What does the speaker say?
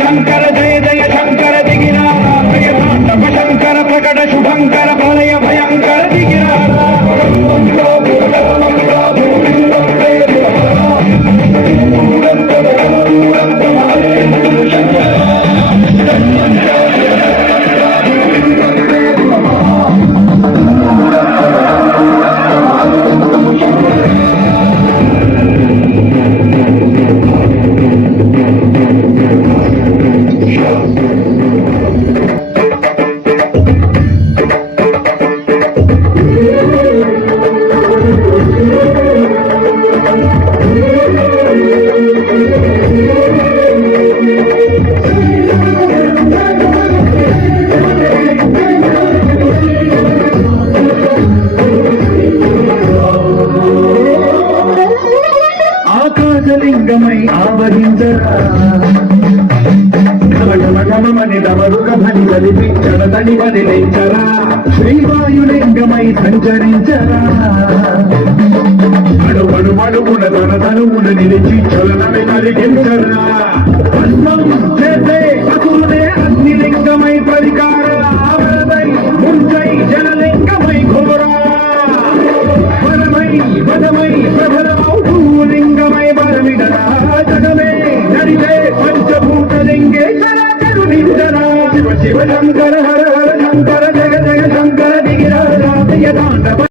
శంకర జయ జయ శంకర దిగినారా తాండవ శంకర ప్రకట శుభంకర ప్రళయ భయంకర దిగినారా ఆకాశలింగమై ఆవహించరా ఘమఘమఘమని డమరుకమని కనిపించర తని వదిలించరా శ్రీవాయులింగమై సంచరించరా అడుగడుగున తన తనువున నిలిచి చలనమే కలిగించరా అన్నం చేసే అసురునే అగ్నిలింగమై పరికార ఆవరదై ముంచై జలలింగమై ఘోరా వరమై వదమై ప్రభరమౌ లింగమై బలమిడరా జగమే నడిపే పంచభూతలింగేశ్వర కరుణించరా శివ శివ శంకర హర హర శంకర జగ జగ శంకర దిగిరా తాండవ